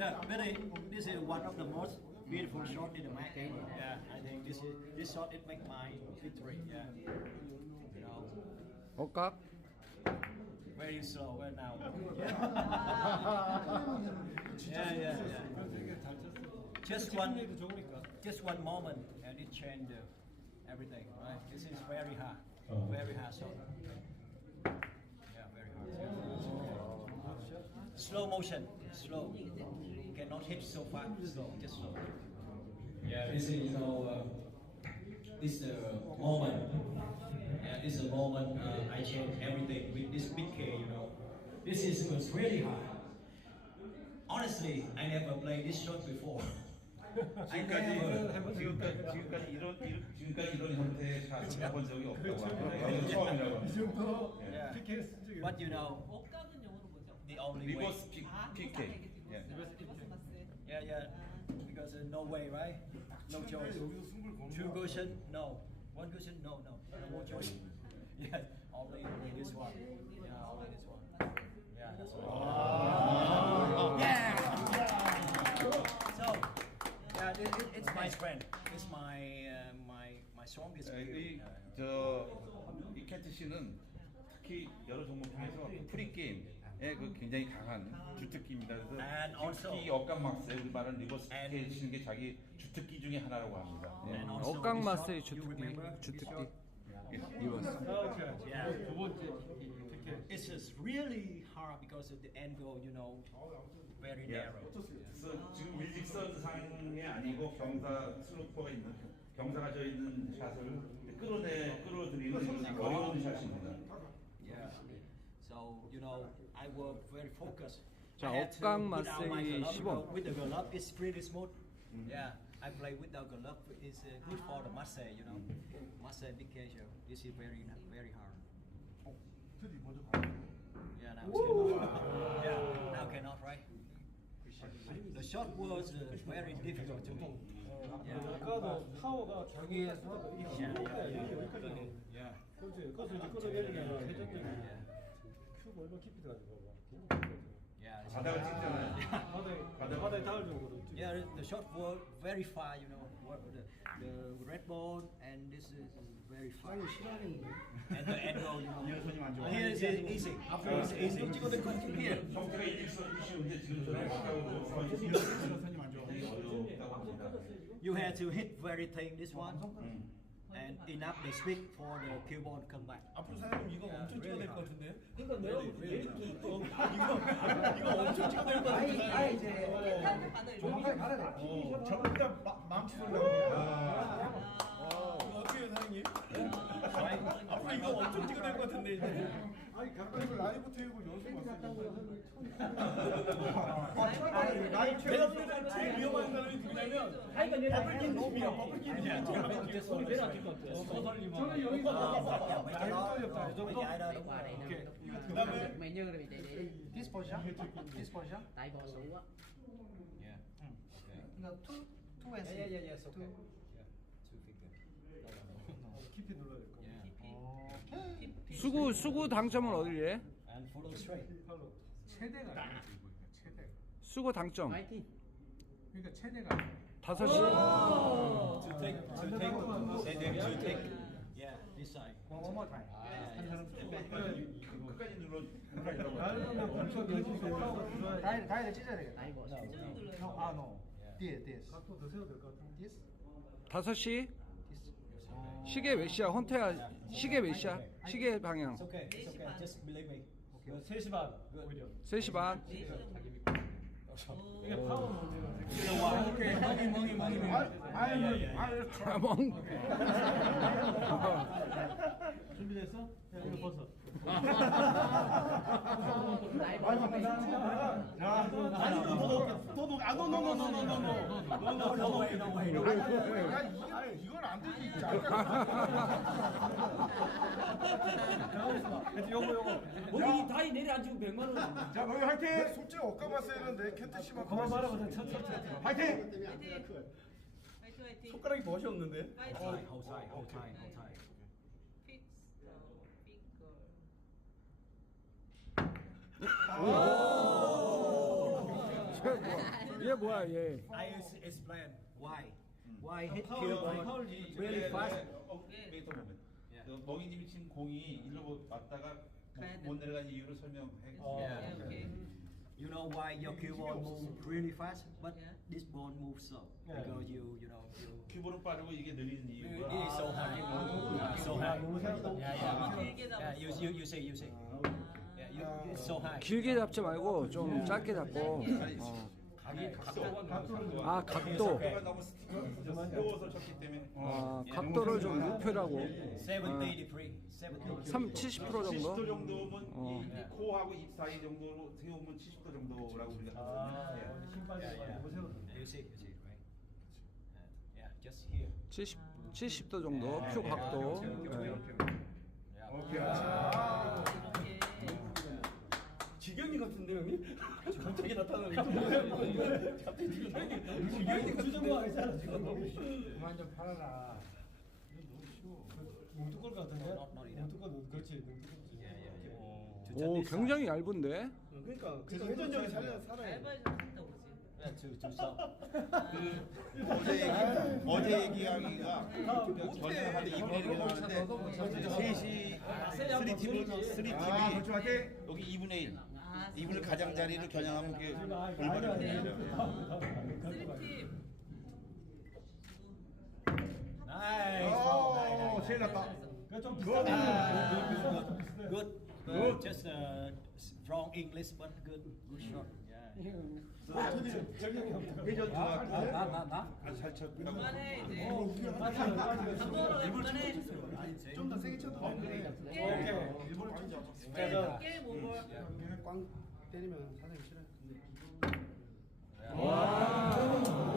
Yeah, really, this is one of the most beautiful shot in the match. Yeah, I think this is this shot it make my victory. Yeah, you know, 억각 very slow right now. Yeah, yeah, yeah. yeah. Just one, just one moment, and it changed uh, everything. Right? This is very hard, very hard shot. Yeah, very hard. Slow motion, slow Cannot hit so fast. Slow, just slow. Yeah, this is you know, uh, this uh, moment. Yeah, this is a moment uh, I change everything with this big K. You know, this is was really hard. Honestly, I never played this shot before. I never. 지금까지 지금까지 이런 이런- 지금까지 이런 형태의 샷을 해본 적이 없다고 합니다. 이건 처음이라고 합니다. Yeah. But you know, 억각은 영어로 뭐죠? the only way. 리버스 피, 아, PK. 예. Yeah, yeah. Because uh, no way, right? No choice. Two cushion, no. One cushion, no, no. No choice. Yes, only this one. Yeah, only this one. Yeah, that's right. Yeah. So, yeah, it, it, it's my friend. It's my uh, my my strongest player. 이저이 켄트 씨는 특히 여러 종목 중에서 프리 게임 에그 굉장히 강한 주특기입니다. And 그래서 also- 주특기 억감막스 우리 말하는 리버스 And- 치는 게 자기 주특기 중에 하나라고 합니다. 예. And also 억각 this 마스의 shot, you 주특기? 주특기 리버스. Yeah. It's just really hard because of the angle, you know, very narrow. 그래서 지금 일직선 상이 아니고 경사 슬로퍼가 있는 경사가 져 있는 샷을 끌어내 끌어들이는 어려운 샷입니다. Yeah. So you know, I work very focused. 자, I had to- 억각 without my 마세이 glove, 시범. With the glove, it's pretty smooth. Yeah, I play without glove. It's uh, good for the muscle, you know. Muscle big casual. This is very very hard. Yeah, now it's cannot. Yeah, now cannot, right? The shot was uh, very difficult to me. Yeah. 아까도 파워가 자기의 수다가 이렇게 Yeah, 높아야 yeah, 이게 yeah. 여기까지 Yeah. 그렇지 그것을 이제 끌어내리면 회전력이 큐브 얼마 깊이 들어가지 봐봐. Yeah, it's 바닥을 찍잖아요. 바닥에 Yeah, the shot was very far, you know. The, the red ball and this is very far. 아니 실화인데. And the angle, you know. 안 좋아. Here is easy. After is easy. 찍어도 이시운데 지금 저는 안 좋아. You had to hit very thin this one. And enough the speed for the cue ball come back. 앞으로 사장님 이거 엄청 찍어야 될 것 같은데? 그러니까 내가 이렇게 이거 이거 엄청 찍어야 될것 같은데? 아니 이제 바다에 정확하게 받아야 돼. 어, 전부 다 마- 망치 돌려고. 이거 어떻게 해요 사장님? 앞으로 이거 엄청 찍어야 될 것 같은데 이제 아니 결국은 라이브 테이블 연습 왔어요. 아, 아, 아, 라이브 테이블 제일 위험한 사람이 누구냐면 버블킨 놈이야. 버블킨이야. 소리 내려앉을 것 같아. 소설님. 저는 여기서 라이브 테이블 오케이. 그 다음에 This position? This position? 나이 벌써. 예. 이거 예. 예, 예, two two and three. 예예예. Two. Two finger. 깊이 눌러야 될까? 수구 수구 당점은 어디에? And follow straight. 팔로 최대가 보니까 최대. 수구 당점 그러니까 최대가 아니야. 다섯 시. To take, to take, say them to take. Yeah, this side. one more time. 끝까지 눌러 끝까지 밟으면 엄청 연습 되면서 다이를 다이를 찢어야 되겠다. 다이 버스 눌러요. 아 no this this 각도 더 세워도 될것 같아 this 다섯 시 시계 몇 시야? 헌태야 시계 몇 시야? 시계 방향 It's okay. It's okay. Just believe me. 3시 반 오히려 3시 반 이게 파워 문제는 Okay. Money, money, money, money. 멍 준비됐어? 야 이거 벗어 아 높게 아. 아니 이건 안 되지 요거 요거 거기 다이 내려앉히고 100만 원. 자 거기 화이팅 솔직히 억까 봤어야 했는데 켄트 씨만 그만 말하고 천천히 화이팅 화이팅! 화이팅! 손가락이 멋이 없는데 hold tight. 픽스 더 핑거 최고 얘 뭐야 얘? I explain why. Why hit ball really fast. 어, 웨이터 보면. 그 멍이님이 치는 공이 일로 뭐 왔다가 못, 못 내려간 이유를 설명해. Yeah, okay. You know why your cue ball move really fast, but Yeah. this ball moves slow because you you know you. 큐브는 빠르고 이게 It 이유가 is so high. So high. Yeah, yeah. Yeah, you you you say you say. Yeah, you it's so high. 길게 잡지 말고 좀 짧게 잡고. 어. 아 각도. 각도가 너무 쳤기 때문에 아 각도를 좀 높여라고. 70 degree. 70. 3 70% 70도 정도. 정도면 어. 이, 이 코하고 입 사이 정도로 세우면 70도 정도라고 우리가 하거든요. Yeah, yeah. You see, you see, right? Yeah, just here. 70 70도 정도 큐 각도. 예. 오케이. 지경이 같은데 형님? 갑자기 지금 그만 좀 팔아라. 같은데? 그렇지. 오 굉장히 얇은데. 그러니까 그래서 회전력이 살려 살아야. 그 어제 얘기 어제 얘기하기가 그 전에 하는데 이분이 얘기하는데 셋이 쓰리 팀을 쓰리 팀이 여기 2분의 1 아, 2분의 가장자리를 겨냥하면 그게 얼마나 되죠? 쓰리팀. 오, 제일. 낫다. 그좀 비싸네 Good. Good. Good. Just uh, strong English, but good. Good shot. Yeah. 회전 나 들어갔고 나 나. 아주 잘 쳤고 그만해 이제. 어, 밥 먹으러 가 그만해. 세게 쳐도 되는데 일부러 쳐줘. 깨져. 깨 뭐뭐. 그냥 꽝 때리면 사장님 싫어요. 와.